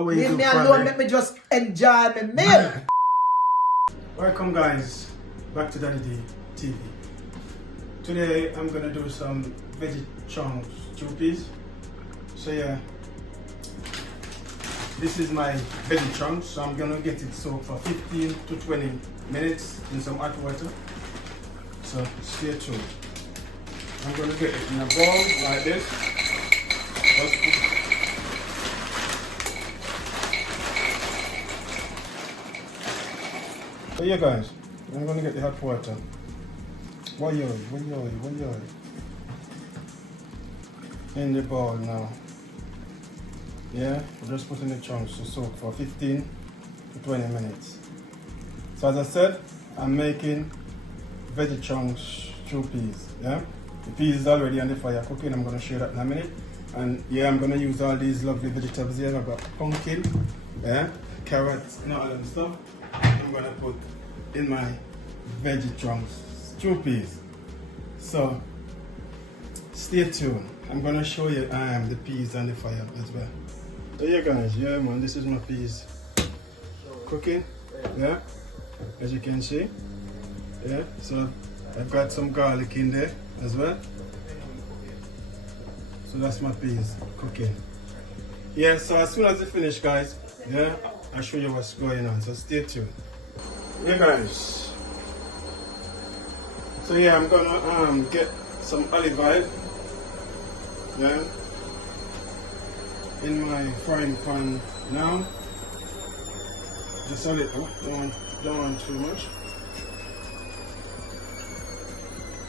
what you Leave do me for alone, let me just enjoy my meal. Welcome guys, back to Daddy D TV. Today I'm gonna do some veggie chunks, stewpeas. So yeah, this is my veggie chunks. So I'm gonna get it soaked for 15 to 20 minutes in some hot water. So stay tuned. I'm gonna get it in a bowl like this. So yeah guys, I'm gonna get the hot water. Why in the bowl now. Yeah, we're just putting the chunks to soak for 15 to 20 minutes. So as I said, I'm making veggie chunks, stewpeas. Yeah, the peas is already on the fire cooking. I'm gonna show you that in a minute. And yeah, I'm gonna use all these lovely vegetables here. I've got pumpkin, yeah, carrots, and all that stuff. I'm gonna put in my veggie chunks, stewpeas. So stay tuned. I'm gonna show you the peas on the fire as well. So yeah guys, yeah man, this is my peas cooking. Yeah, as you can see. Yeah, so I've got some garlic in there as well. So that's my peas cooking. Yeah, so as soon as they finish guys, yeah, I'll show you what's going on. So stay tuned. Yeah guys. So yeah, I'm gonna get some olive oil. Yeah. In my frying pan now. Just a little, don't want too much.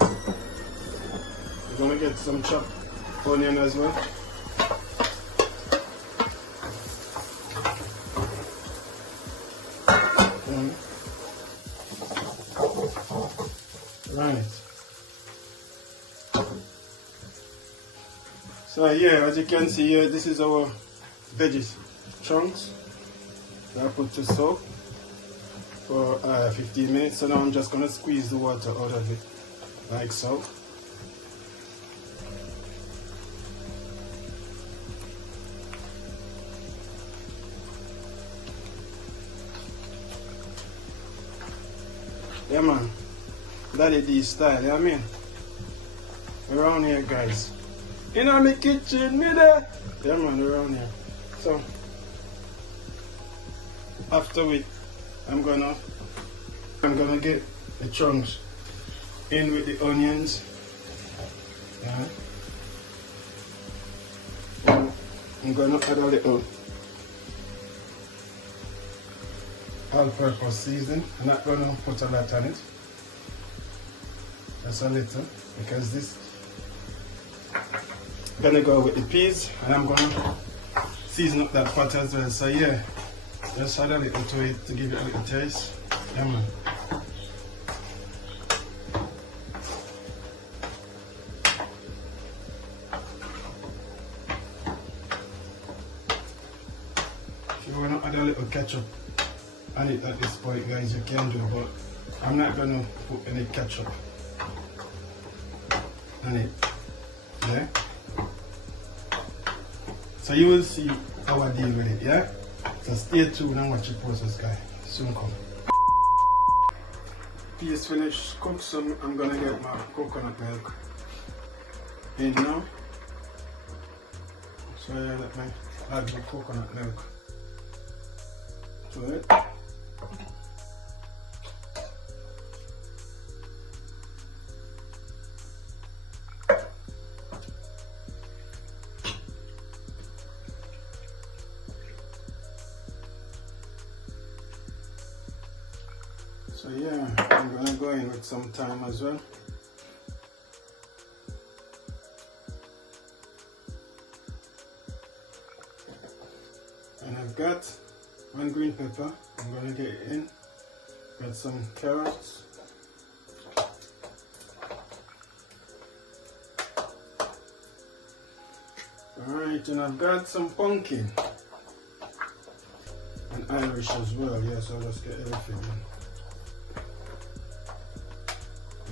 I'm gonna get some chopped onion as well. Right. So yeah, as you can see here, this is our veggies chunks that I put to soak for 15 minutes. So now I'm just gonna squeeze the water out of it like so. Yeah man, Daddy D style, you know what I mean? Around here guys. In my kitchen, me there. Yeah man, around here. So after which I'm gonna get the chunks in with the onions. Yeah. I'm gonna add a little all-purpose seasoning. I'm not gonna put a lot on it. Just a little, because this I'm gonna go with the peas, and I'm gonna season up that pot as well. So yeah, just add a little to it to give it a little taste. Yeah man. If you wanna add a little ketchup on it at this point guys, you can do, but I'm not gonna put any ketchup on it. Yeah. So you will see how I deal with it, yeah? So stay tuned and watch the process guys. Soon come. Peas finished cooked, so I'm gonna get my coconut milk in now. So yeah, let me add the coconut milk to it. So yeah, I'm gonna go in with some thyme as well. And I've got one green pepper, I'm gonna get it in. Got some carrots. Alright, and I've got some pumpkin. And Irish as well, yeah, so I'll just get everything in.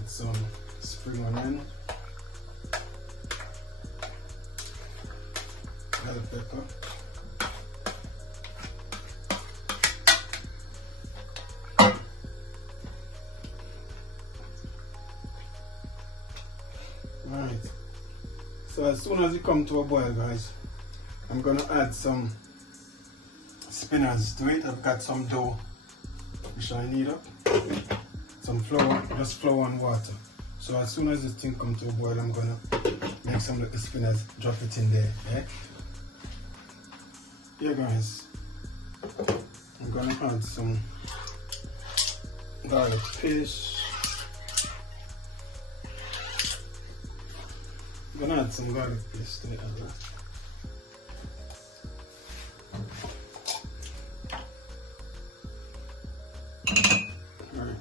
Some spring onion, bell pepper, So as soon as it comes to a boil, guys, I'm gonna add some spinners to it. I've got some dough which I need up, some flour, just flour and water. So as soon as this thing comes to a boil, I'm gonna make some little spinners, drop it in there. Yeah guys, I'm gonna add some garlic paste. I'm gonna add some garlic paste to it as well. Alright.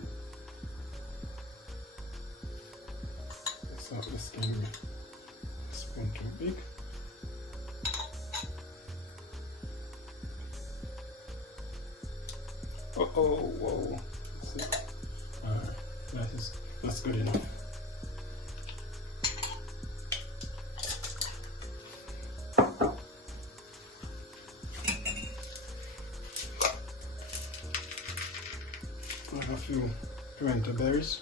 So this can be a spoon too big. Whoa. Alright, that's good enough. I have a few pimento berries.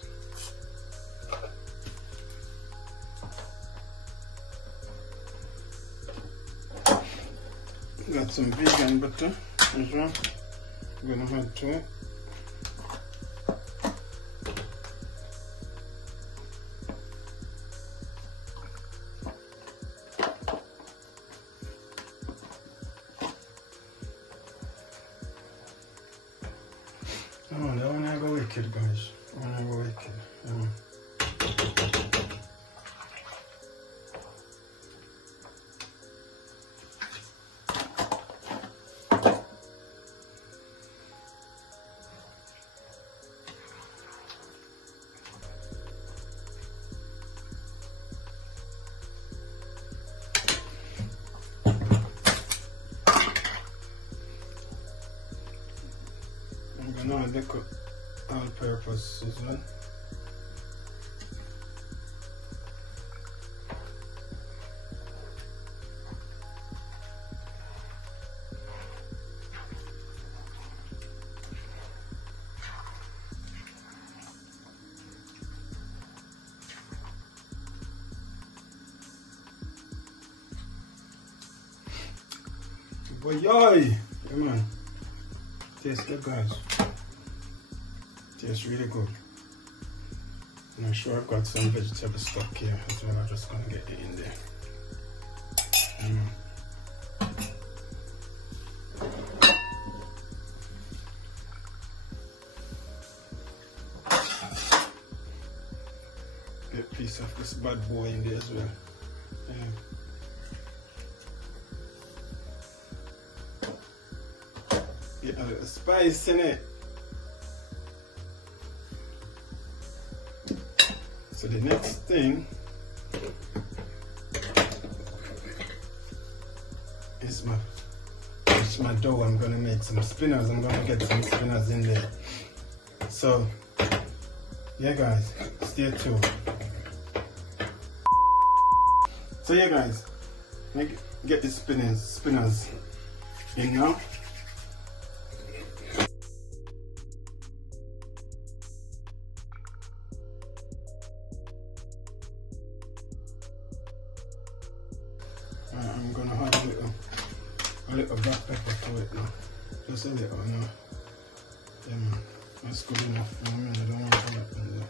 Got some vegan butter as well. I'm gonna add to it. Oh, that one I go wicked, guys. That one I go wicked. I'm gonna add the all-purpose as well. Boy, yeah man, tastes good, guys. Tastes really good. And I'm sure I've got some vegetable stock here as well. I'm just gonna get it in there. Get a piece of this bad boy in there as well. Get a little spice in it. So the next thing is my dough. I'm gonna make some spinners. I'm gonna get some spinners in there. So yeah guys, stay tuned. So yeah guys, let me get the spinners in now. I'm gonna add a little black pepper to it now. Just a little now. Yeah man, that's good enough for me. I don't want to put it in there.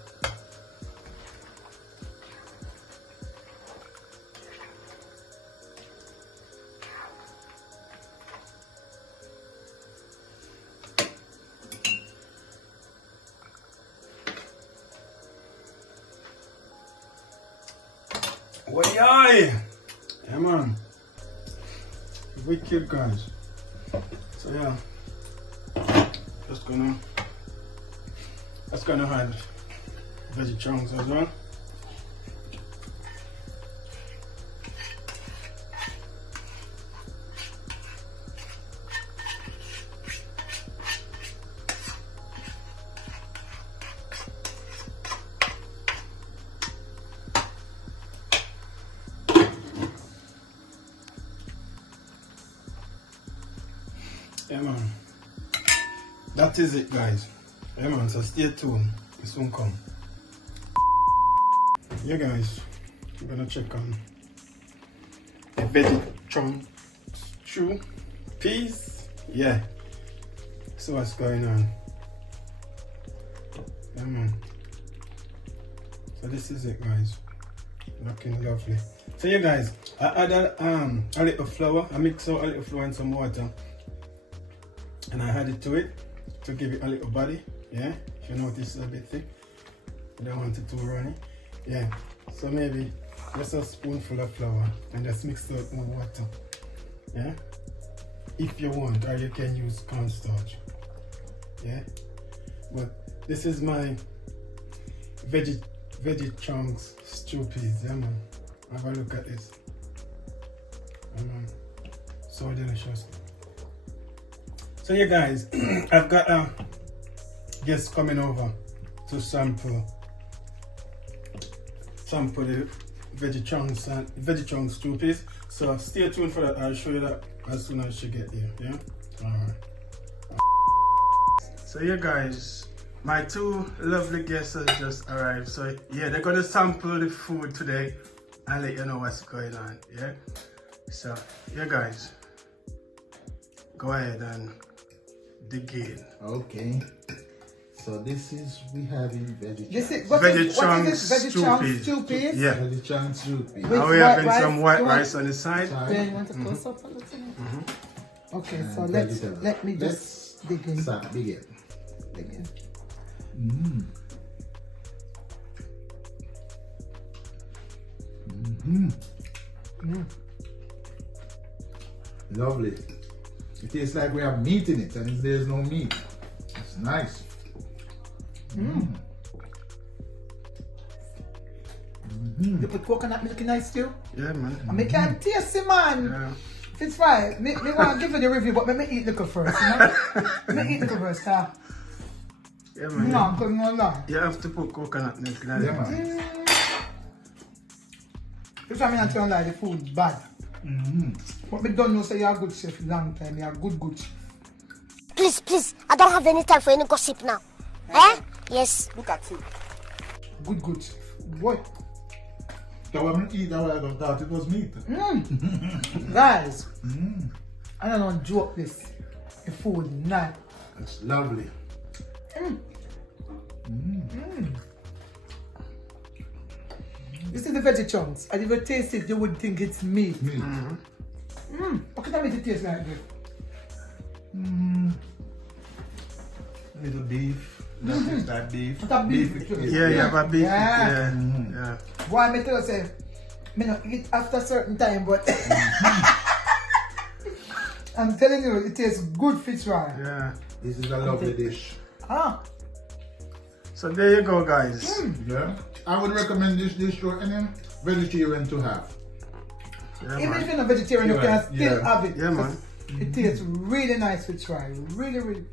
Why? Yeah man, wicked guys. So yeah, just gonna add veggie chunks as well. Yeah man, that is it guys. Yeah man, so stay tuned, it soon come. Yeah guys, I'm gonna check on veggie chunk stew peas. Yeah. So what's going on? Yeah, man. So this is it, guys. Looking lovely. So yeah, guys, I added a little flour. I mix out a little flour and some water, and I added to it to give it a little body. Yeah, if you notice it's a bit thick, I don't want it too runny. Yeah, so maybe just a spoonful of flour and just mix it out with water. Yeah, if you want, or you can use cornstarch. Yeah, but this is my veggie chunks stew peas. Yeah, man. Have a look at this. Yeah, man. So delicious. So yeah, guys, I've got a guest coming over to sample the veggie chunks stew peas. So stay tuned for that. I'll show you that as soon as she get here. Yeah. All right. So yeah, guys, my two lovely guests have just arrived. So yeah, they're gonna sample the food today and let you know what's going on. Yeah. So yeah, guys, go ahead and dig in. Okay. So this is we having veggie. Veggie chunks stew peas. Yeah. Veggie chunks stew peas. Now we having some white rice on the side. Yeah, you want to close up a little bit? Okay, so vegetable. let me just dig in. Start dig in. Dig in. Lovely. It tastes like we have meat in it, and there's no meat. It's nice. You put coconut milk in ice too? Yeah, man. I make it tasty, man. Yeah. It's fine. Me want to give you the review, but me eat little first, you know? Me eat little first, huh? Yeah, man. No, because no. You have to put coconut milk in it. Yeah, man. If I mean not tell you the food bad. But me don't know say you're a good chef long time. You're a good chef. Please, I don't have any time for any gossip now. Eh? Yes. Look at you. Good chef. Boy. So when we eat that, I thought it was meat. Guys, I don't know joke this. The food, nice. It's lovely. This is the veggie chunks. And if you taste it, you would think it's meat. What can I make it taste like this? Little beef. That is that beef. That beef. Yeah, you have a beef. Yeah. Yeah. Why me tell you say, me not eat after a certain time, but I'm telling you, it tastes good fish fry. Yeah. This is a lovely dish. So there you go, guys. Yeah. I would recommend this dish to any vegetarian to have. Yeah, Even man. if you're not vegetarian, you can still have it. Yeah, man. It tastes really nice fish fry. Really good.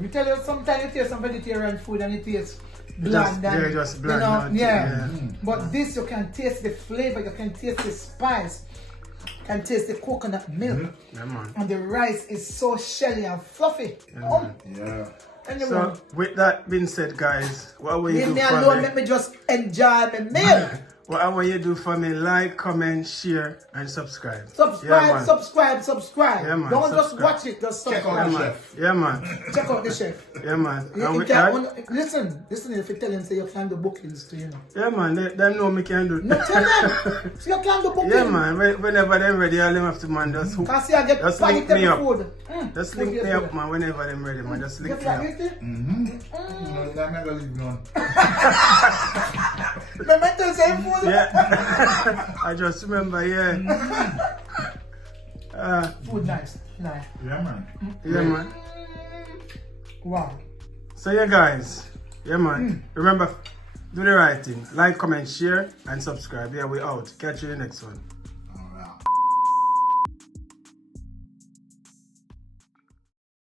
Me tell you, sometimes you taste some vegetarian food and it tastes bland. Just bland. You know, But this, you can taste the flavor, you can taste the spice, you can taste the coconut milk. Yeah, man. And the rice is so shelly and fluffy. Yeah. Anyway, So with that being said, guys, what will you leave do me for alone, me? let me just enjoy my meal. What will you do for me? Like, comment, share, and subscribe. Subscribe. Yeah, man, Don't just subscribe. watch it, just Check subscribe. out the Yeah, man. chef. Yeah, man. Check out the chef. Yeah, man. You And with can- that, listen, if you tell him, say you climb the bookings to, you know. yeah, man. They know me can do it. No, tell them. So you climb the bookings. Yeah, man. Whenever they're ready, all them have to, man, just hook. Can see I get Just panicked link me every up. food. Just link me up, man. Whenever they're ready, man. Just link me up. No, that mega leave none. Remember to say food? Yeah. I just remember, yeah. Food nice. Yeah, man. Yeah, man. Wow. So, yeah, guys. Yeah, man. Remember, do the right thing. Like, comment, share, and subscribe. Yeah, we out. Catch you in the next one.